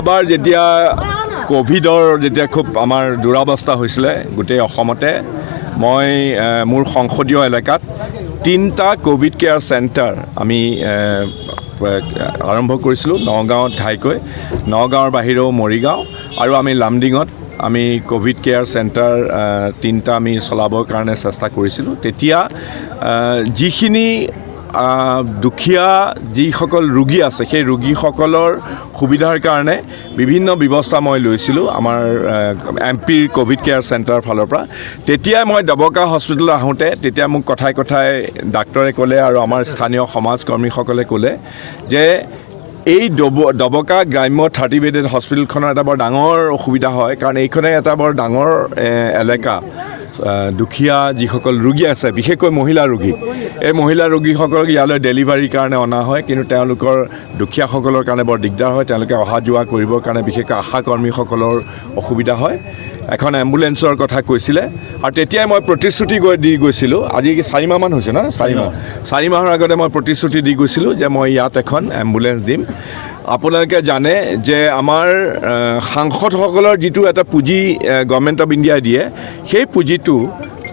যোৱাবাৰ যেতিয়া কোভিডৰ যেতিয়া খুব আমাৰ দুৰাৱস্থা হৈছিলে গোটেই অসমতে মই মোৰ সংসদীয় এলেকাত 3টা কোভিড কেয়াৰ চেণ্টাৰ আমি আৰম্ভ কৰিছিলোঁ নগাঁৱত ঘাইকৈ নগাঁৱৰ বাহিৰেও মৰিগাঁও আৰু আমি লামডিঙত আমি কোভিড কেয়াৰ চেণ্টাৰ 3টা আমি চলাবৰ কাৰণে চেষ্টা কৰিছিলোঁ তেতিয়া যিখিনি দুখীয়া যিসকল ৰোগী আছে সেই ৰোগীসকলৰ সুবিধাৰ কাৰণে বিভিন্ন ব্যৱস্থা মই লৈছিলোঁ আমাৰ এমপিৰ কোভিড কেয়াৰ চেণ্টাৰৰ ফালৰ পৰা তেতিয়াই মই ডবকা হস্পিটেললৈ আহোঁতে তেতিয়া মোক কথাই ডাক্তৰে ক'লে আৰু আমাৰ স্থানীয় সমাজকৰ্মীসকলে ক'লে যে এই ডবকা গ্ৰাম্য 30 বেডেড হস্পিটেলখনৰ এটা বৰ ডাঙৰ অসুবিধা হয় কাৰণ এইখনে এটা বৰ ডাঙৰ এলেকা দুখীয়া যিসকল ৰোগী আছে বিশেষকৈ মহিলা ৰোগী এই মহিলা ৰোগীসকলক ইয়ালৈ ডেলিভাৰীৰ কাৰণে অনা হয় কিন্তু তেওঁলোকৰ দুখীয়াসকলৰ কাৰণে বৰ দিগদাৰ হয় তেওঁলোকে অহা যোৱা কৰিবৰ কাৰণে বিশেষকৈ আশা কৰ্মীসকলৰ অসুবিধা হয় এখন এম্বুলেন্সৰ কথা কৈছিলে আৰু তেতিয়াই মই প্ৰতিশ্ৰুতি দি গৈছিলোঁ আজি 4 মাহমান হৈছে না 4 মাহৰ আগতে মই প্ৰতিশ্ৰুতি দি গৈছিলোঁ যে মই ইয়াত এখন এম্বুলেন্স দিম আপোনালোকে জানে যে আমাৰ সাংসদসকলৰ যিটো এটা পুঁজি গভৰ্ণমেণ্ট অফ ইণ্ডিয়াই দিয়ে সেই পুঁজিটো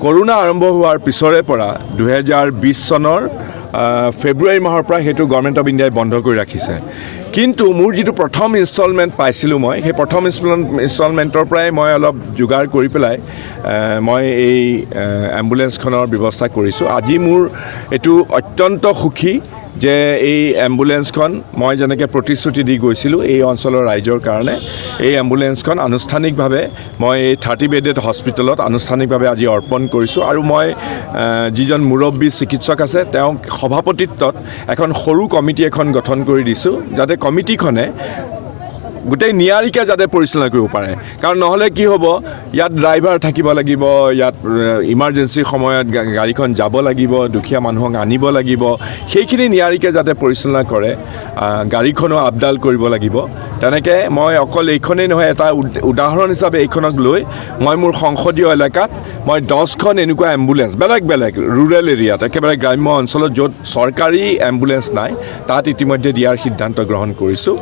কৰোনা আৰম্ভ হোৱাৰ পিছৰে পৰা 2020 চনৰ ফেব্ৰুৱাৰী মাহৰ পৰা সেইটো গভৰ্ণমেণ্ট অফ ইণ্ডিয়াই বন্ধ কৰি ৰাখিছে কিন্তু মোৰ যিটো প্ৰথম ইনষ্টলমেণ্ট পাইছিলোঁ মই সেই প্ৰথম ইনষ্টলমেণ্টৰ পৰাই মই অলপ যোগাৰ কৰি পেলাই মই এই এম্বুলেন্সখনৰ ব্যৱস্থা কৰিছোঁ আজি মোৰ এইটো অত্যন্ত সুখী যে এই এম্বুলেন্সখন মই যেনেকৈ প্ৰতিশ্ৰুতি দি গৈছিলোঁ এই অঞ্চলৰ ৰাইজৰ কাৰণে এই এম্বুলেন্সখন আনুষ্ঠানিকভাৱে মই এই 30 বেডেড হস্পিটেলত আনুষ্ঠানিকভাৱে আজি অৰ্পণ কৰিছোঁ আৰু মই যিজন মুৰব্বী চিকিৎসক আছে তেওঁ সভাপতিত্বত এখন সৰু কমিটি এখন গঠন কৰি দিছোঁ যাতে কমিটিখনে গোটেই নিয়াৰিকৈ যাতে পৰিচালনা কৰিব পাৰে কাৰণ নহ'লে কি হ'ব ইয়াত ড্ৰাইভাৰ থাকিব লাগিব ইয়াত ইমাৰ্জেঞ্চিৰ সময়ত গাড়ীখন যাব লাগিব দুখীয়া মানুহক আনিব লাগিব সেইখিনি নিয়াৰিকৈ যাতে পৰিচালনা কৰে গাড়ীখনো আপডাল কৰিব লাগিব তেনেকৈ মই অকল এইখনেই নহয় এটা উদাহৰণ হিচাপে এইখনক লৈ মই মোৰ সংসদীয় এলেকাত মই 10খন এনেকুৱা এম্বুলেন্স বেলেগ ৰুৰেল এৰিয়াত একেবাৰে গ্ৰাম্য অঞ্চলত য'ত চৰকাৰী এম্বুলেন্স নাই তাত ইতিমধ্যে দিয়াৰ সিদ্ধান্ত গ্ৰহণ কৰিছোঁ